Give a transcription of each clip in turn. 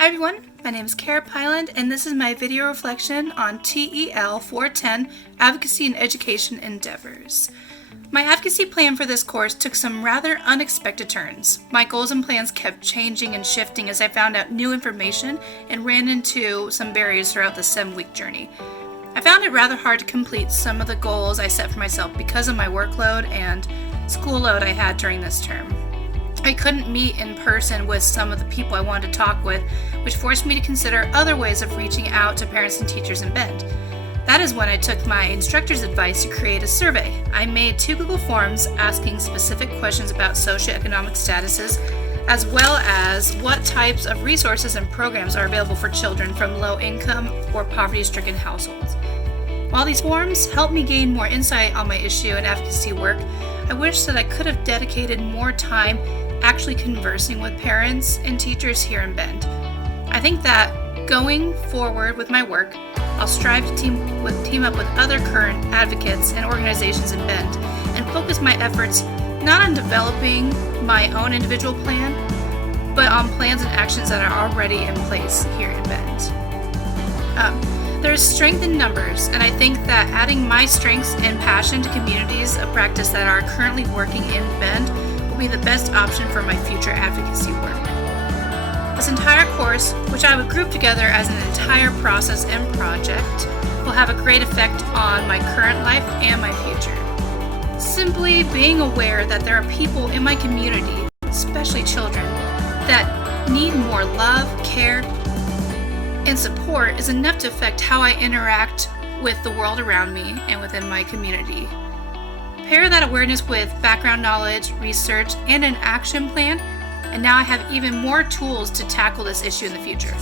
Hi everyone, my name is Kara Pyland and this is my video reflection on TEL 410 Advocacy and Education Endeavors. My advocacy plan for this course took some rather unexpected turns. My goals and plans kept changing and shifting as I found out new information and ran into some barriers throughout the 7-week journey. I found it rather hard to complete some of the goals I set for myself because of my workload and school load I had during this term. I couldn't meet in person with some of the people I wanted to talk with, which forced me to consider other ways of reaching out to parents and teachers in Bend. That is when I took my instructor's advice to create a survey. I made 2 Google Forms asking specific questions about socioeconomic statuses, as well as what types of resources and programs are available for children from low-income or poverty-stricken households. While these forms helped me gain more insight on my issue and advocacy work, I wish that I could have dedicated more time actually conversing with parents and teachers here in Bend. I think that going forward with my work, I'll strive to team up with other current advocates and organizations in Bend and focus my efforts not on developing my own individual plan, but on plans and actions that are already in place here in Bend. There's strength in numbers, and I think that adding my strengths and passion to communities of practice that are currently working in Bend will be the best option for my future advocacy work. This entire course, which I would group together as an entire process and project, will have a great effect on my current life and my future. Simply being aware that there are people in my community, especially children, that need more love, care, and support is enough to affect how I interact with the world around me and within my community. Pair that awareness with background knowledge, research, and an action plan, and now I have even more tools to tackle this issue in the future.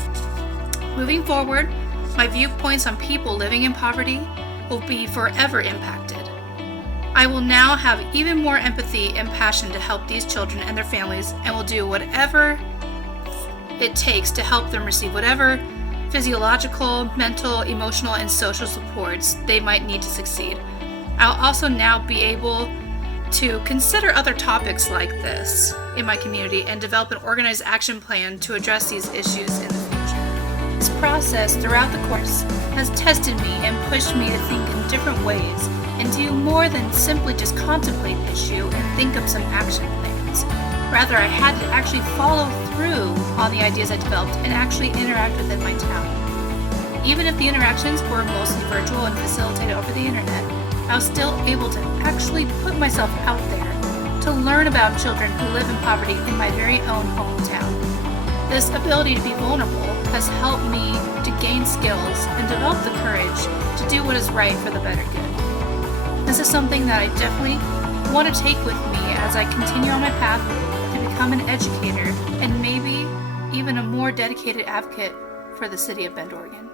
Moving forward, my viewpoints on people living in poverty will be forever impacted. I will now have even more empathy and passion to help these children and their families, and will do whatever it takes to help them receive whatever physiological, mental, emotional, and social supports they might need to succeed. I'll also now be able to consider other topics like this in my community and develop an organized action plan to address these issues in the future. This process throughout the course has tested me and pushed me to think in different ways and do more than simply just contemplate the issue and think of some action plans. Rather, I had to actually follow through on the ideas I developed and actually interact within my town. Even if the interactions were mostly virtual and facilitated over the internet, I was still able to actually put myself out there to learn about children who live in poverty in my very own hometown. This ability to be vulnerable has helped me to gain skills and develop the courage to do what is right for the better good. This is something that I definitely want to take with me as I continue on my path to become an educator and maybe even a more dedicated advocate for the city of Bend, Oregon.